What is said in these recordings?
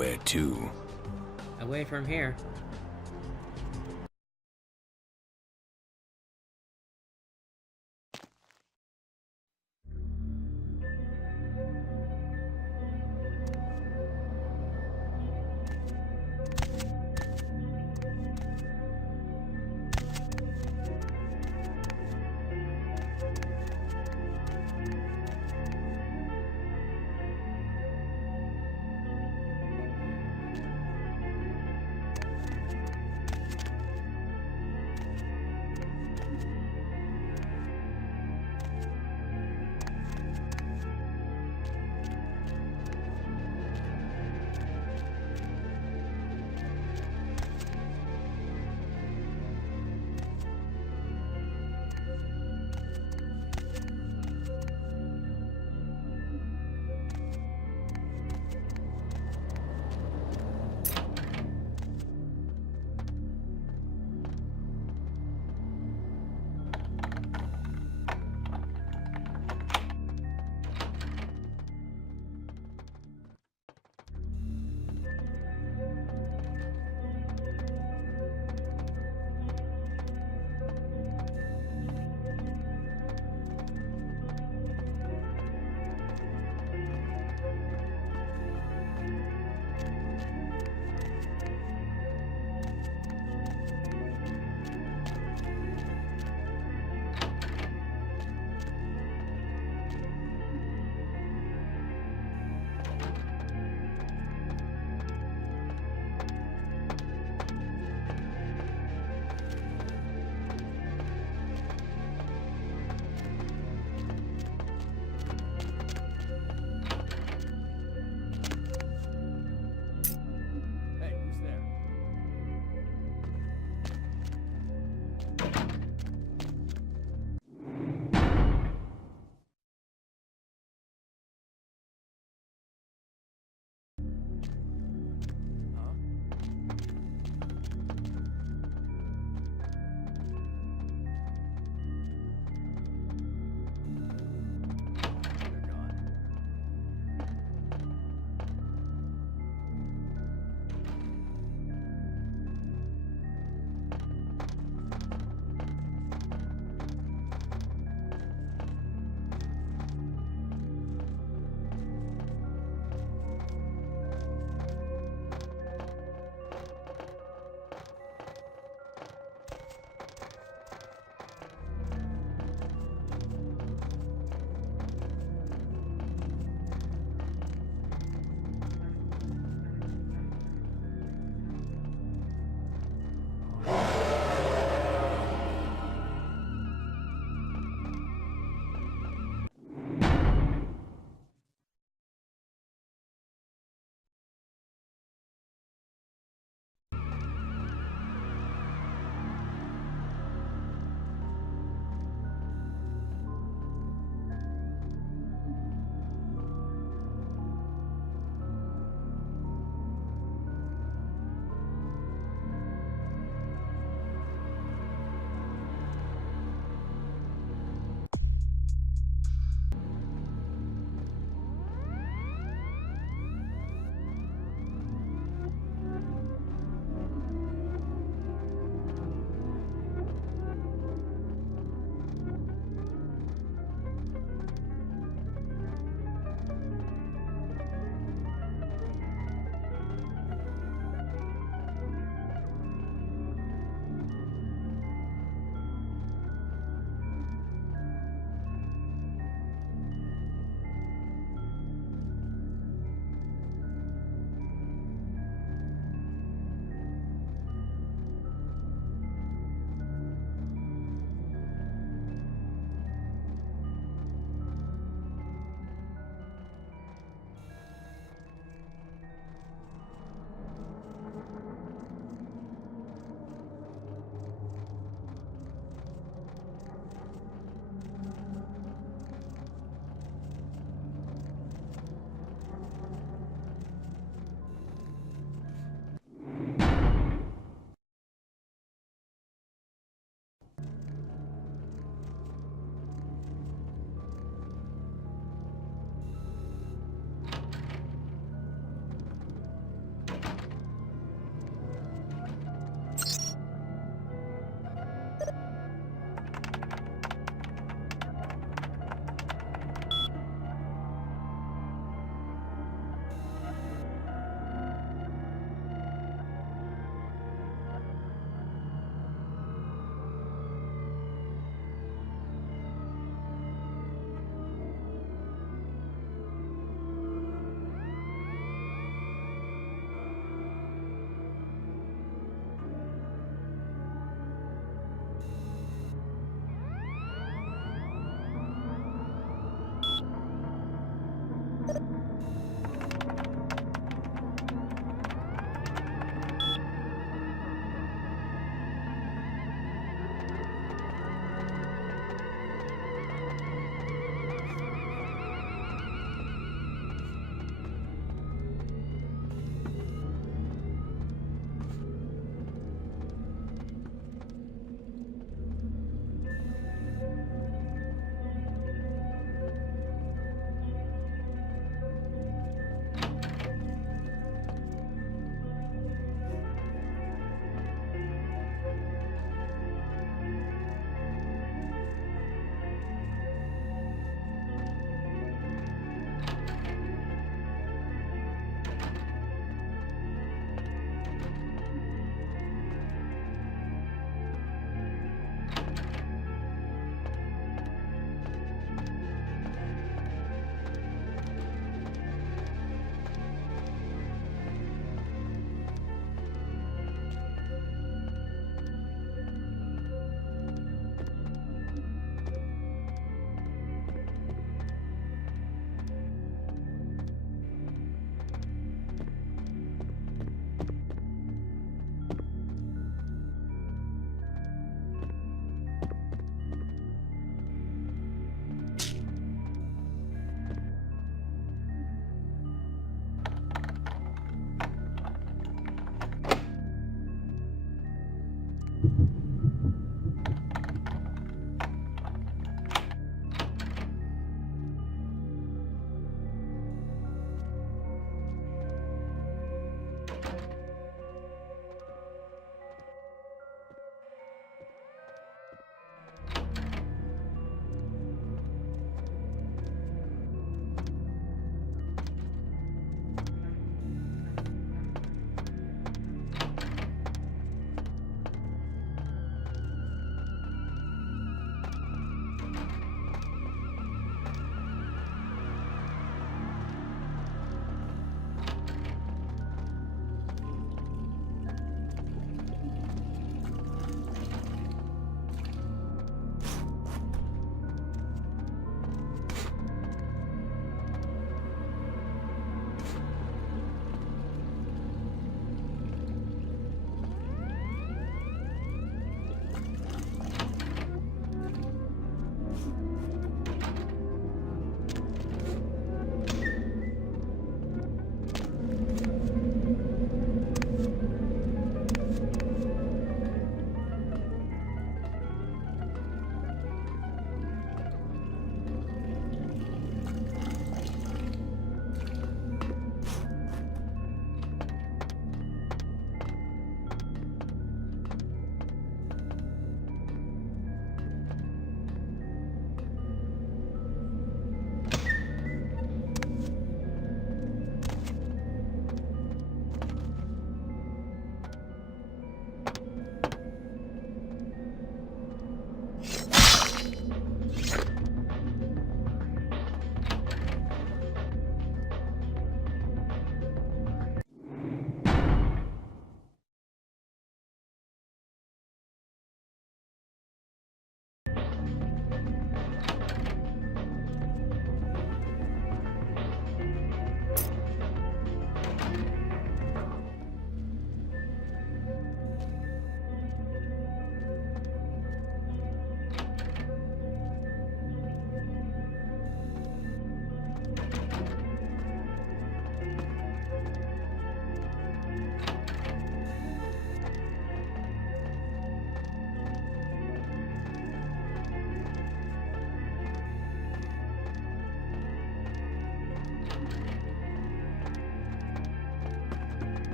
where to? Away from here.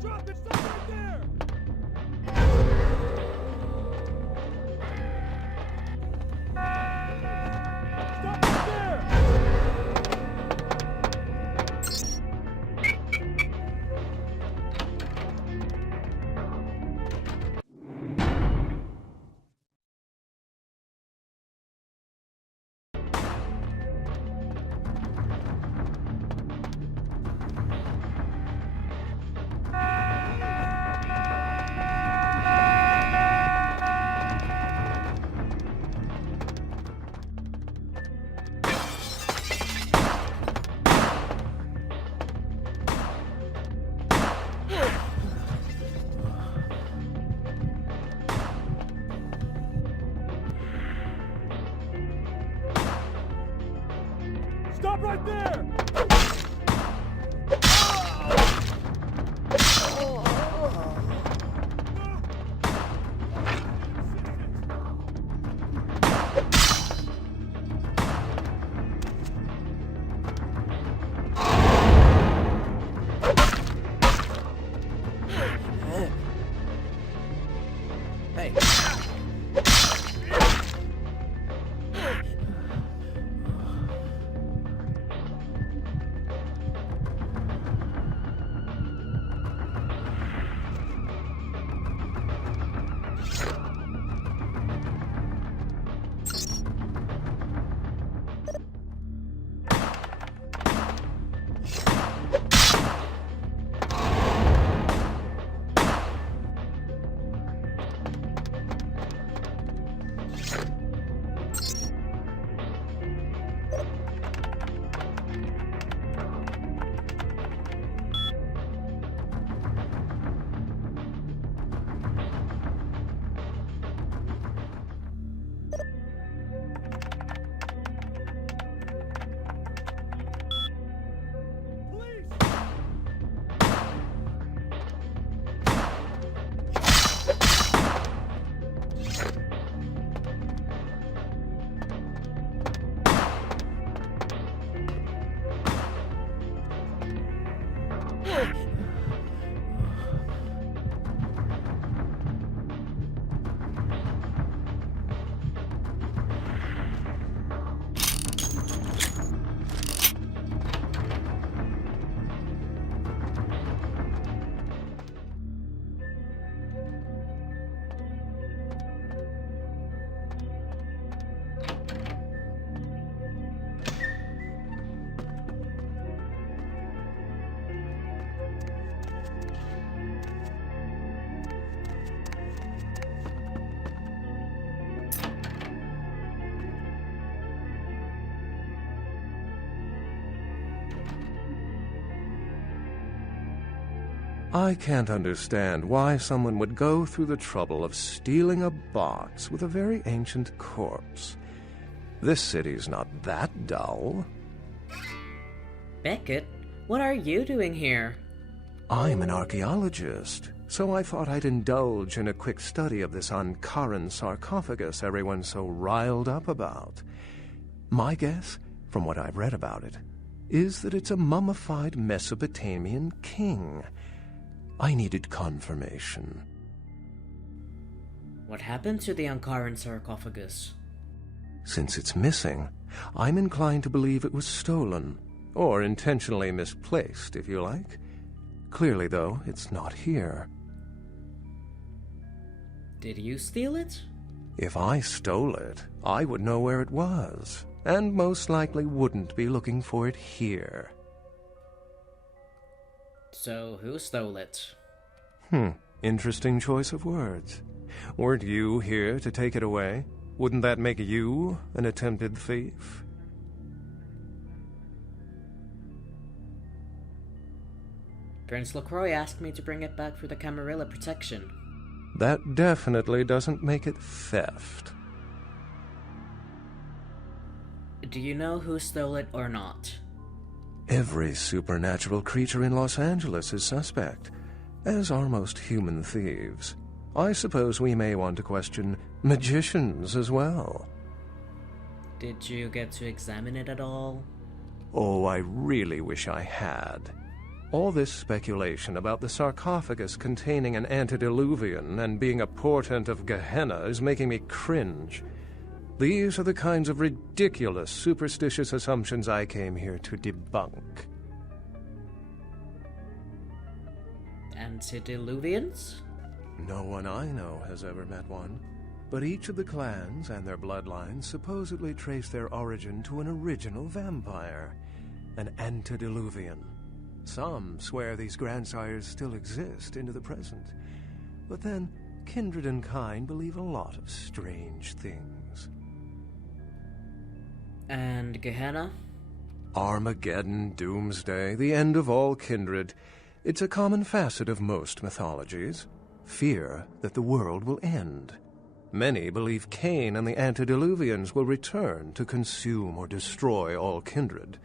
Drop it! Stop right there! Stop right there! Stop right there! Hey. I can't understand why someone would go through the trouble of stealing a box with a very ancient corpse. This city's not that dull. Beckett, what are you doing here? I'm an archaeologist, so I thought I'd indulge in a quick study of this Ankaran sarcophagus everyone's so riled up about. My guess? from what I've read about it, is that it's a mummified Mesopotamian king. I needed confirmation. What happened to the Ankaran sarcophagus? Since it's missing, I'm inclined to believe it was stolen, or intentionally misplaced, if you like. Clearly, though, it's not here. Did you steal it? If I stole it, I would know where it was, and most likely wouldn't be looking for it here. So who stole it? Interesting choice of words. Weren't you here to take it away? Wouldn't that make you an attempted thief? Prince LaCroix asked me to bring it back for the Camarilla protection. That definitely doesn't make it theft. Do you know who stole it or not? Every supernatural creature in Los Angeles is suspect, as are most human thieves. I suppose we may want to question magicians as well. Did you get to examine it at all? Oh, I really wish I had. All this speculation about the sarcophagus containing an antediluvian and being a portent of Gehenna is making me cringe. These are the kinds of ridiculous, superstitious assumptions I came here to debunk. Antediluvians? No one I know has ever met one, but each of the clans and their bloodlines supposedly trace their origin to an original vampire, an antediluvian. Some swear these grandsires still exist into the present, but then kindred and kind believe a lot of strange things. And Gehenna? Armageddon, doomsday, the end of all kindred. It's a common facet of most mythologies. Fear that the world will end. Many believe Cain and the antediluvians will return to consume or destroy all kindred.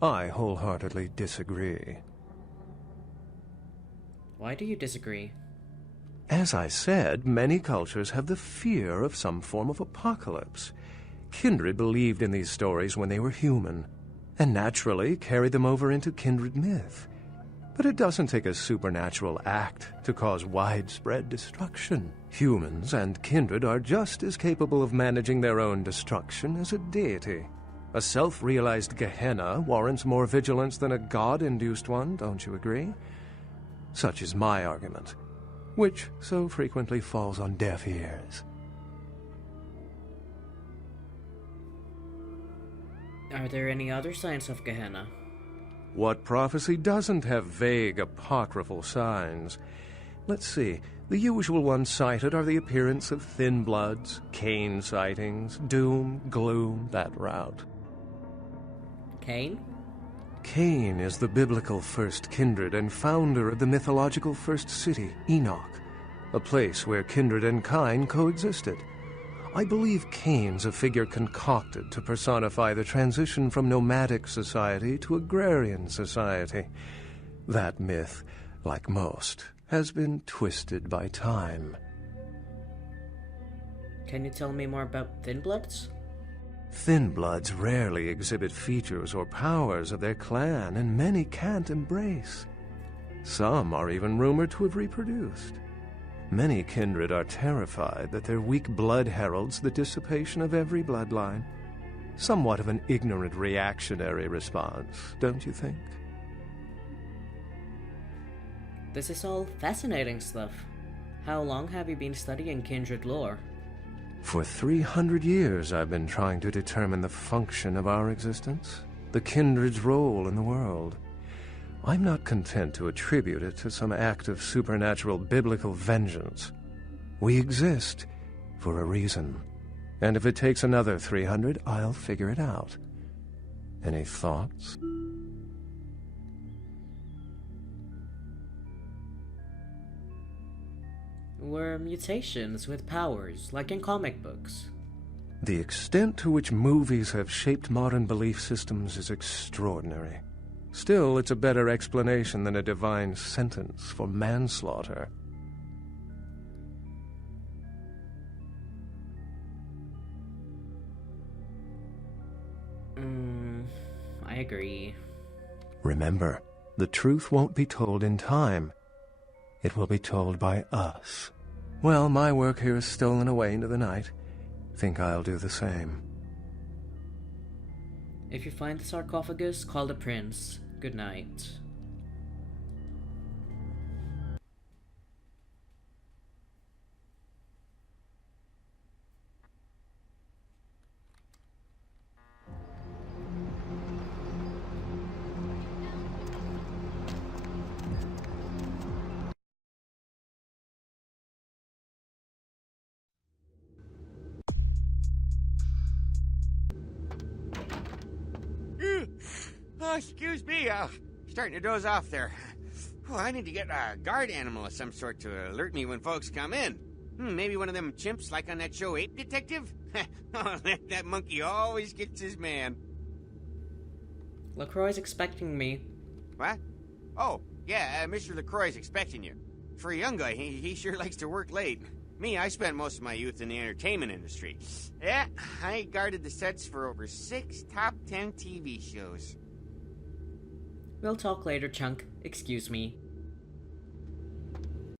I wholeheartedly disagree. Why do you disagree? As I said, many cultures have the fear of some form of apocalypse. Kindred believed in these stories when they were human, and naturally carried them over into kindred myth. But it doesn't take a supernatural act to cause widespread destruction. Humans and kindred are just as capable of managing their own destruction as a deity. A self-realized Gehenna warrants more vigilance than a god-induced one, don't you agree? Such is my argument, which so frequently falls on deaf ears. Are there any other signs of Gehenna? What prophecy doesn't have vague, apocryphal signs? Let's see. The usual ones cited are the appearance of thin bloods, Cain sightings, doom, gloom, that route. Cain? Cain is the biblical first kindred and founder of the mythological first city, Enoch, a place where kindred and kind coexisted. I believe Cain's a figure concocted to personify the transition from nomadic society to agrarian society. That myth, like most, has been twisted by time. Can you tell me more about Thin Bloods? Thin Bloods rarely exhibit features or powers of their clan, and many can't embrace. Some are even rumored to have reproduced. Many kindred are terrified that their weak blood heralds the dissipation of every bloodline. Somewhat of an ignorant reactionary response, don't you think? This is all fascinating stuff. How long have you been studying kindred lore? For 300 years I've been trying to determine the function of our existence, the kindred's role in the world. I'm not content to attribute it to some act of supernatural biblical vengeance. We exist for a reason, and if it takes another 300, I'll figure it out. Any thoughts? Were mutations with powers, like in comic books? The extent to which movies have shaped modern belief systems is extraordinary. Still, it's a better explanation than a divine sentence for manslaughter. agree. Remember, the truth won't be told in time. It will be told by us. Well, my work here is stolen away into the night. Think I'll do the same. If you find the sarcophagus, call the prince. Good night. Oh, excuse me, starting to doze off there. Oh, I need to get a guard animal of some sort to alert me when folks come in. Maybe one of them chimps like on that show Ape Detective? Oh, that monkey always gets his man. LaCroix's expecting me. What? Oh, yeah, Mr. LaCroix's expecting you. For a young guy, he sure likes to work late. Me, I spent most of my youth in the entertainment industry. Yeah, I guarded the sets for over 6 top 10 TV shows. We'll talk later, Chunk. Excuse me.